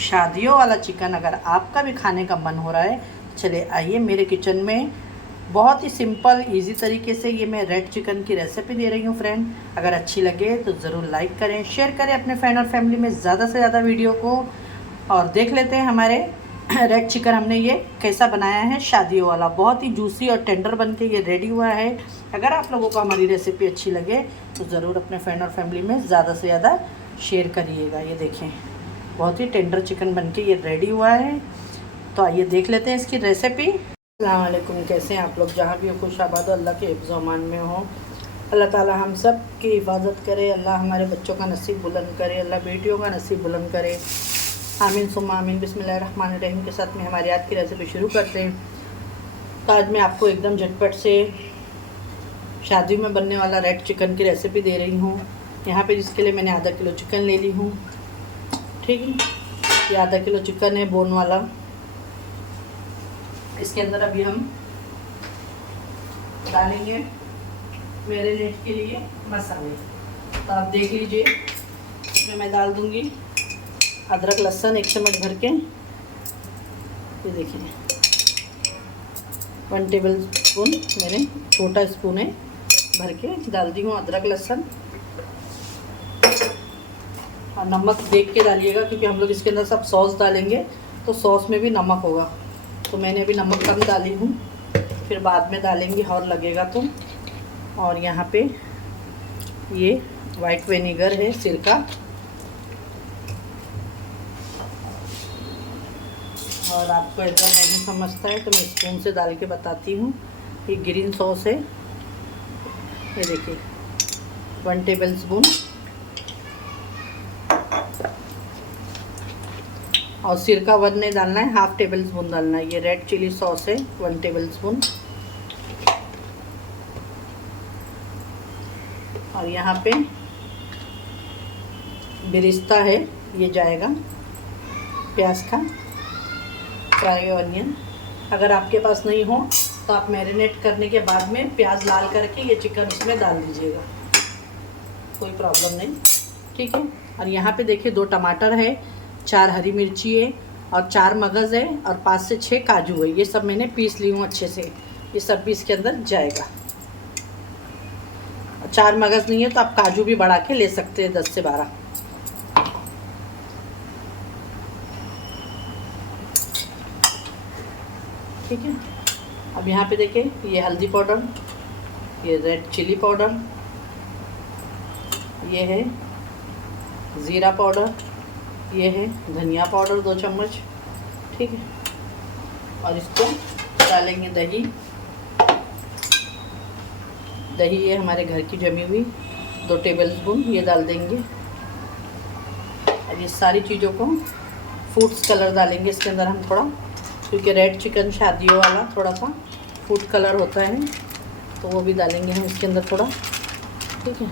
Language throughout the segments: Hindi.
शादियों वाला चिकन अगर आपका भी खाने का मन हो रहा है, चले आइए मेरे किचन में। बहुत ही सिंपल इजी तरीके से ये मैं रेड चिकन की रेसिपी दे रही हूँ फ्रेंड। अगर अच्छी लगे तो ज़रूर लाइक करें, शेयर करें अपने फ्रेंड और फैमिली में ज़्यादा से ज़्यादा वीडियो को। और देख लेते हैं हमारे रेड चिकन हमने ये कैसा बनाया है शादियों वाला। बहुत ही जूसी और टेंडर बन के ये रेडी हुआ है। अगर आप लोगों को हमारी रेसिपी अच्छी लगे तो ज़रूर अपने फ्रेंड और फैमिली में ज़्यादा से ज़्यादा शेयर करिएगा। ये देखें बहुत ही टेंडर चिकन बन के ये रेडी हुआ है। तो आइए देख लेते हैं इसकी रेसिपी। अस्सलाम वालेकुम, कैसे हैं आप लोग? जहाँ भी हो खुश आबाद हो, अल्लाह के हिफ्ज़ अमान में हो। अल्लाह ताला हम सब की हिफाजत करे, अल्लाह हमारे बच्चों का नसीब बुलंद करे, अल्लाह बेटियों का नसीब बुलंद करे। आमीन सुम्मा आमीन। बिस्मिल्लाहिर्रहमानिर्रहीम के साथ में हमारी आज की रेसिपी शुरू करते हैं। तो आज मैं आपको एकदम झटपट से शादी में बनने वाला रेड चिकन की रेसिपी दे रही हूँ। यहाँ पे जिसके लिए मैंने आधा किलो चिकन ले ली हूँ, ठीक है। ये आधा किलो चिकन है बोन वाला। इसके अंदर अभी हम डालेंगे मैरिनेट के लिए मसाले। तो आप देख लीजिए, इसमें मैं डाल दूँगी अदरक लहसुन 1 चम्मच भर के। ये देखिए 1 टेबल स्पून मैंने छोटा स्पून है भर के डाल दी हूँ अदरक लहसुन। और नमक देख के डालिएगा क्योंकि हम लोग इसके अंदर सब सॉस डालेंगे तो सॉस में भी नमक होगा। तो मैंने अभी नमक कम डाली हूँ, फिर बाद में डालेंगे और लगेगा तो। और यहाँ पे ये वाइट विनेगर है, सिरका। और आपको ऐसा नहीं समझता है तो मैं स्पून से डाल के बताती हूँ। ये ग्रीन सॉस है, ये देखिए 1 टेबल स्पून। और सिरका 1 नहीं डालना है, ½ टेबल स्पून डालना है। ये रेड चिली सॉस है 1 टेबल स्पून। और यहाँ पे बिरिस्ता है, ये जाएगा प्याज का फ्राई ऑनियन। अगर आपके पास नहीं हो तो आप मैरिनेट करने के बाद में प्याज लाल करके ये चिकन उसमें डाल दीजिएगा, कोई प्रॉब्लम नहीं, ठीक है। और यहाँ पे देखिए 2 टमाटर है, 4 हरी मिर्ची है और 4 मगज़ है और 5 से 6 काजू है। ये सब मैंने पीस ली हूँ अच्छे से, ये सब भी इसके अंदर जाएगा। 4 मगज़ नहीं है तो आप काजू भी बढ़ा के ले सकते हैं 10 से 12। ठीक है। अब यहाँ पे देखिए ये हल्दी पाउडर, ये रेड चिली पाउडर, ये है ज़ीरा पाउडर, ये है धनिया पाउडर 2 चम्मच, ठीक है। और इसको डालेंगे दही। दही ये हमारे घर की जमी हुई 2 टेबल स्पून ये डाल देंगे। और ये सारी चीज़ों को फूड्स कलर डालेंगे इसके अंदर हम थोड़ा, क्योंकि रेड चिकन शादियों वाला थोड़ा सा फूड कलर होता है तो वो भी डालेंगे हम इसके अंदर थोड़ा, ठीक है।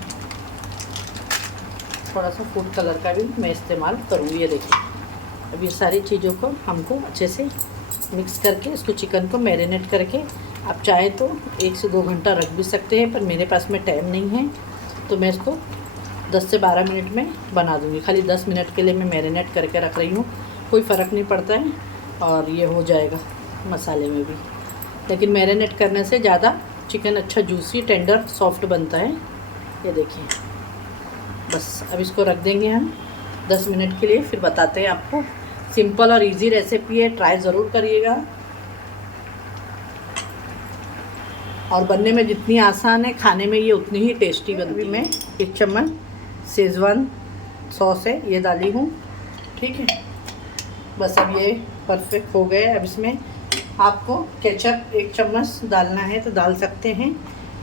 थोड़ा सा फूड कलर का भी मैं इस्तेमाल करूँगी। ये देखिए अब ये सारी चीज़ों को हमको अच्छे से मिक्स करके इसको चिकन को मैरिनेट करके, आप चाहे तो 1 से 2 घंटा रख भी सकते हैं, पर मेरे पास में टाइम नहीं है तो मैं इसको 10 से 12 मिनट में बना दूँगी। खाली 10 मिनट के लिए मैं मैरिनेट करके रख रही हूँ, कोई फ़र्क नहीं पड़ता है और ये हो जाएगा मसाले में भी। लेकिन मैरिनेट करने से ज़्यादा चिकन अच्छा जूसी टेंडर सॉफ्ट बनता है। ये देखिए बस अब इसको रख देंगे हम 10 मिनट के लिए, फिर बताते हैं आपको। सिंपल और इजी रेसिपी है, ट्राई ज़रूर करिएगा। और बनने में जितनी आसान है खाने में ये उतनी ही टेस्टी बनती है। मैं 1 चम्मच शेज़वान सॉस है ये डाली हूँ, ठीक है। बस अब ये परफेक्ट हो गए। अब इसमें आपको केचप 1 चम्मच डालना है तो डाल सकते हैं,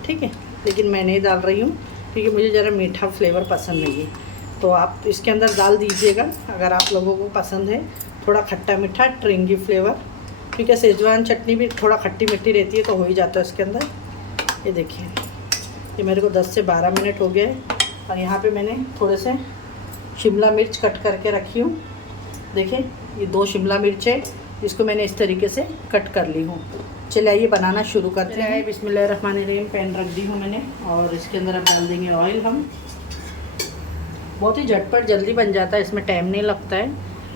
ठीक है। लेकिन मैं नहीं डाल रही हूँ क्योंकि मुझे ज़रा मीठा फ्लेवर पसंद नहीं है। तो आप इसके अंदर डाल दीजिएगा अगर आप लोगों को पसंद है थोड़ा खट्टा मीठा ट्रिंगी फ्लेवर, क्योंकि शेजवान चटनी भी थोड़ा खट्टी मिट्टी रहती है तो हो ही जाता है इसके अंदर। ये देखिए ये मेरे को 10 से 12 मिनट हो गए। और यहाँ पे मैंने थोड़े से शिमला मिर्च कट करके रखी हूँ। देखिए ये 2 शिमला मिर्च है, इसको मैंने इस तरीके से कट कर ली हूँ। चलिए आइए बनाना शुरू करते हैं। बिस्मिल्लाहिर्रहमानिर्रहीम। पैन रख दी हूँ मैंने और इसके अंदर अब डाल देंगे ऑयल। हम बहुत ही झटपट जल्दी बन जाता है, इसमें टाइम नहीं लगता है।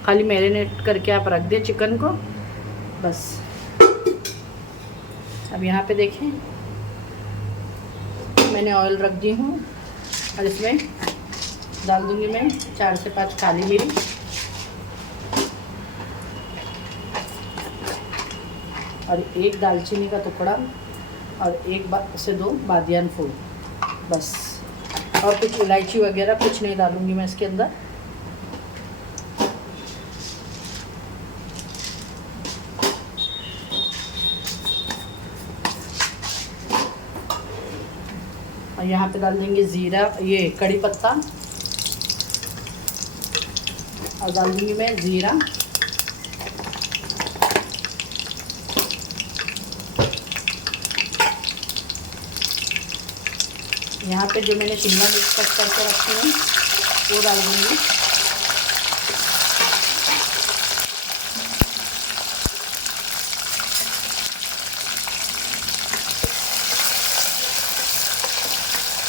खाली मैरिनेट करके आप रख दें चिकन को बस। अब यहाँ पे देखें मैंने ऑयल रख दी हूँ और इसमें डाल दूँगी मैं 4 से 5 काली मिर्च और 1 दालचीनी का टुकड़ा और 1 से 2 बादियान फूल बस। और कुछ इलायची वगैरह कुछ नहीं डालूँगी मैं इसके अंदर। और यहाँ पे डाल देंगे ज़ीरा, ये कड़ी पत्ता और डाल दूँगी मैं ज़ीरा। यहाँ पे जो मैंने शिमला मिर्च कट करके रखी है वो डाल दूँगी।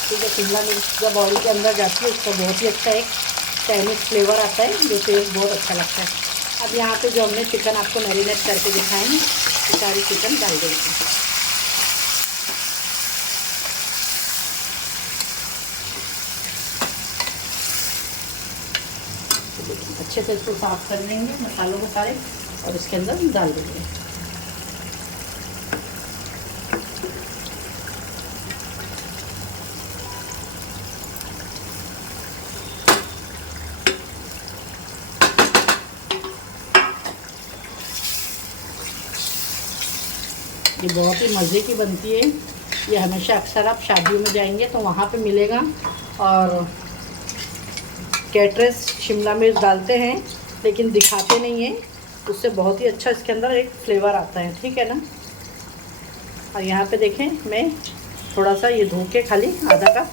ठीक है, शिमला मिर्च जब ऑयल के अंदर जाती है उसका बहुत ही अच्छा एक चाइनीज़ फ्लेवर आता है जो टेस्ट बहुत अच्छा लगता है। अब यहाँ पे जो हमने चिकन आपको मैरिनेट करके दिखाए हैं वो सारी चिकन डाल देंगे। अच्छे से इसको साफ कर लेंगे मसालों को सारे और इसके अंदर डाल देंगे। ये बहुत ही मज़े की बनती है। ये हमेशा अक्सर आप शादियों में जाएंगे तो वहाँ पे मिलेगा। और कैटरस शिमला मिर्च डालते हैं लेकिन दिखाते नहीं हैं, उससे बहुत ही अच्छा इसके अंदर एक फ्लेवर आता है। ठीक है ना। और यहाँ पे देखें मैं थोड़ा सा ये धो के खाली आधा कप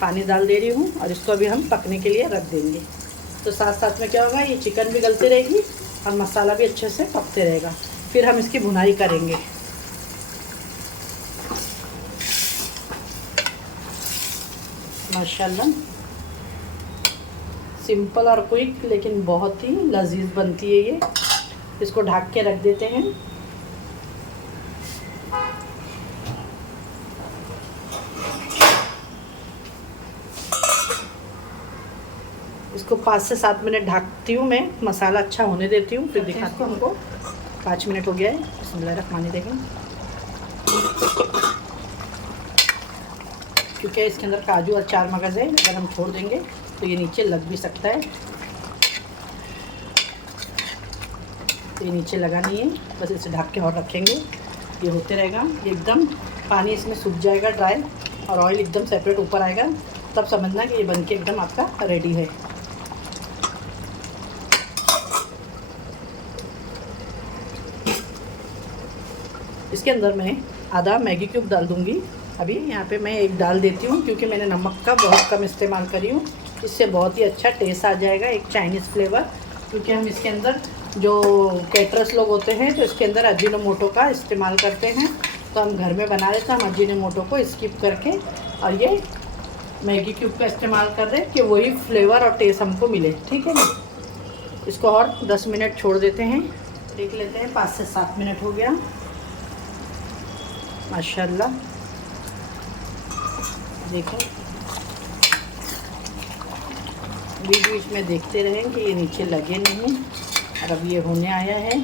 पानी डाल दे रही हूँ और इसको अभी हम पकने के लिए रख देंगे। तो साथ साथ में क्या होगा, ये चिकन भी गलती रहेगी और मसाला भी अच्छे से पकते रहेगा। फिर हम इसकी भुनाई करेंगे। माशाल्लाह सिंपल और क्विक लेकिन बहुत ही लजीज बनती है ये। इसको ढक के रख देते हैं। इसको 5 से 7 मिनट ढकती हूँ मैं, मसाला अच्छा होने देती हूँ, फिर दिखाती हूँ हमको। 5 मिनट हो गया है। बिस्मिल्लाहिर्रहमानिर्रहीम देखें क्योंकि इसके अंदर काजू और 4 मगज़ है। अगर हम छोड़ देंगे तो ये नीचे लग भी सकता है। तो ये नीचे लगा नहीं है, बस इसे ढक के और रखेंगे। ये होते रहेगा, एकदम पानी इसमें सूख जाएगा ड्राई और ऑयल एकदम सेपरेट ऊपर आएगा, तब समझना कि ये बन के एकदम आपका रेडी है। इसके अंदर मैं आधा मैगी क्यूब डाल दूँगी। अभी यहाँ पे मैं 1 डाल देती हूँ क्योंकि मैंने नमक का बहुत कम इस्तेमाल करी हूँ। इससे बहुत ही अच्छा टेस्ट आ जाएगा, एक चाइनीज़ फ्लेवर। क्योंकि हम इसके अंदर जो कैटरस लोग होते हैं तो इसके अंदर अजीनोमोटो का इस्तेमाल करते हैं, तो हम घर में बना रहे थे हम अजीनोमोटो को स्किप करके और ये मैगी क्यूब का इस्तेमाल कर रहे हैं कि वही फ्लेवर और टेस्ट हमको मिले। ठीक है ना। इसको और 10 मिनट छोड़ देते हैं। देख लेते हैं 5 से 7 मिनट हो गया। माशाल्लाह देखो, बीच बीच में देखते रहें कि ये नीचे लगे नहीं। और अब ये होने आया है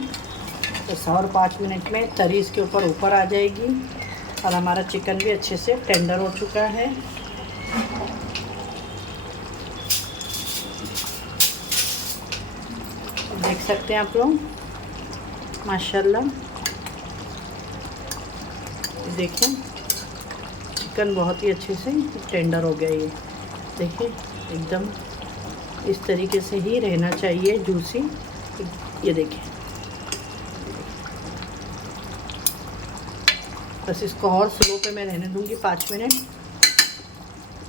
तो और 5 मिनट में तरी इसके ऊपर आ जाएगी और हमारा चिकन भी अच्छे से टेंडर हो चुका है। देख सकते हैं आप लोग माशाल्लाह। देखें चिकन बहुत ही अच्छे से टेंडर हो गया। ये देखिए एकदम इस तरीके से ही रहना चाहिए, जूसी। ये देखें, बस इसको और स्लो पे मैं रहने दूंगी 5 मिनट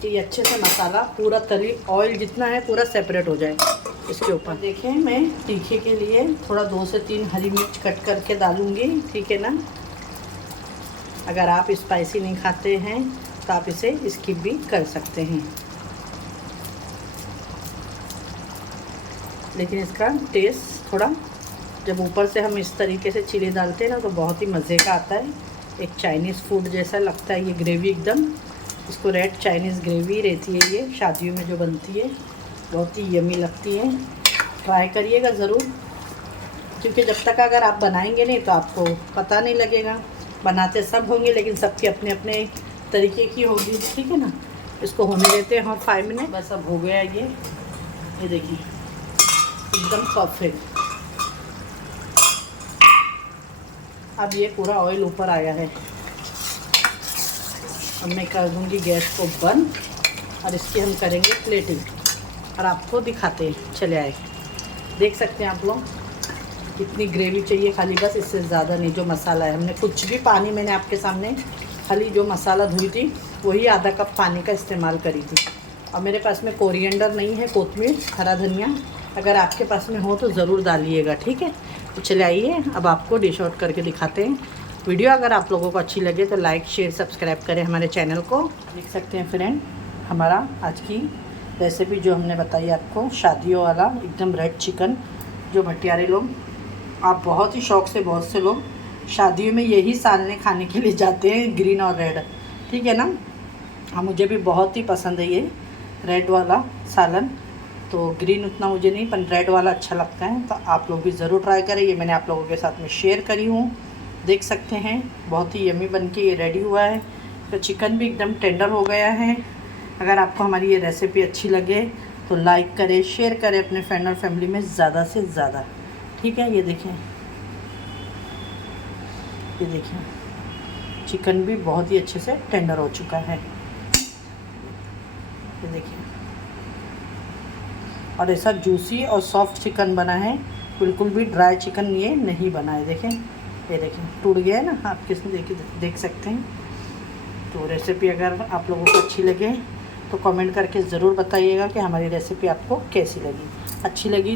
कि ये अच्छे से मसाला पूरा तली, ऑयल जितना है पूरा सेपरेट हो जाए इसके ऊपर। देखें मैं तीखे के लिए थोड़ा 2 से 3 हरी मिर्च कट करके डालूंगी। ठीक है ना। अगर आप स्पाइसी नहीं खाते हैं तो आप इसे स्किप भी कर सकते हैं। लेकिन इसका टेस्ट थोड़ा, जब ऊपर से हम इस तरीके से चिली डालते हैं ना तो बहुत ही मज़े का आता है। एक चाइनीज़ फूड जैसा लगता है ये ग्रेवी एकदम। इसको रेड चाइनीज़ ग्रेवी रहती है ये, शादियों में जो बनती है, बहुत ही यमी लगती है। ट्राई करिएगा ज़रूर, क्योंकि जब तक अगर आप बनाएंगे नहीं तो आपको पता नहीं लगेगा। बनाते सब होंगे लेकिन सबके अपने अपने तरीके की होगी, ठीक है ना। इसको होने देते हैं और 5 मिनट, बस अब हो गया ये देखिए एकदम परफेक्ट। अब ये पूरा ऑयल ऊपर आया है। अब मैं कर दूँगी गैस को बंद और इसकी हम करेंगे प्लेटिंग और आपको दिखाते हैं। चले आए, देख सकते हैं आप लोग कितनी ग्रेवी चाहिए, खाली बस इससे ज़्यादा नहीं। जो मसाला है, हमने कुछ भी पानी, मैंने आपके सामने खाली जो मसाला धुई थी वही आधा कप पानी का इस्तेमाल करी थी। और मेरे पास में कोरिएंडर नहीं है, कोतमीर, हरा धनिया, अगर आपके पास में हो तो ज़रूर डालिएगा, ठीक है। तो चले आइए अब आपको डिश आउट करके दिखाते हैं। वीडियो अगर आप लोगों को अच्छी लगे तो लाइक शेयर सब्सक्राइब करें हमारे चैनल को। देख सकते हैं फ्रेंड, हमारा आज की रेसिपी जो हमने बताई आपको, शादियों वाला एकदम रेड चिकन, जो भटियारे लोग, आप बहुत ही शौक़ से, बहुत से लोग शादियों में यही सालने खाने के लिए जाते हैं, ग्रीन और रेड, ठीक है ना। हाँ, मुझे भी बहुत ही पसंद है ये रेड वाला सालन। तो ग्रीन उतना मुझे नहीं, पर रेड वाला अच्छा लगता है। तो आप लोग भी ज़रूर ट्राई करें। ये मैंने आप लोगों के साथ में शेयर करी हूँ, देख सकते हैं बहुत ही यमी बन के ये रेडी हुआ है। तो चिकन भी एकदम टेंडर हो गया है। अगर आपको हमारी ये रेसिपी अच्छी लगे तो लाइक करें, शेयर करें अपने फ्रेंड और फैमिली में ज़्यादा से ज़्यादा, ठीक है। ये देखें, ये देखिए चिकन भी बहुत ही अच्छे से टेंडर हो चुका है, ये देखिए। और ऐसा जूसी और सॉफ्ट चिकन बना है, बिल्कुल भी ड्राई चिकन ये नहीं बना है। देखें, ये देखें टूट गया है ना, आप किसने देख सकते हैं। तो रेसिपी अगर आप लोगों को अच्छी लगे तो कमेंट करके ज़रूर बताइएगा कि हमारी रेसिपी आपको कैसी लगी। अच्छी लगी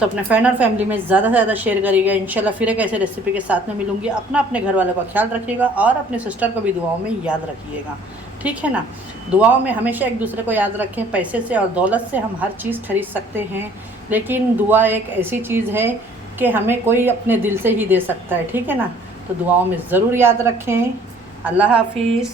तो अपने फ्रेंड और फैमिली में ज़्यादा से ज़्यादा शेयर करिएगा। इंशाल्लाह फिर एक ऐसे रेसिपी के साथ में मिलूँगी। अपने घर वालों का ख्याल रखिएगा और अपने सिस्टर को भी दुआओं में याद रखिएगा, ठीक है ना। दुआओं में हमेशा एक दूसरे को याद रखें। पैसे से और दौलत से हम हर चीज़ खरीद सकते हैं, लेकिन दुआ एक ऐसी चीज़ है कि हमें कोई अपने दिल से ही दे सकता है, ठीक है ना। तो दुआओं में ज़रूर याद रखें। अल्लाह हाफिज़।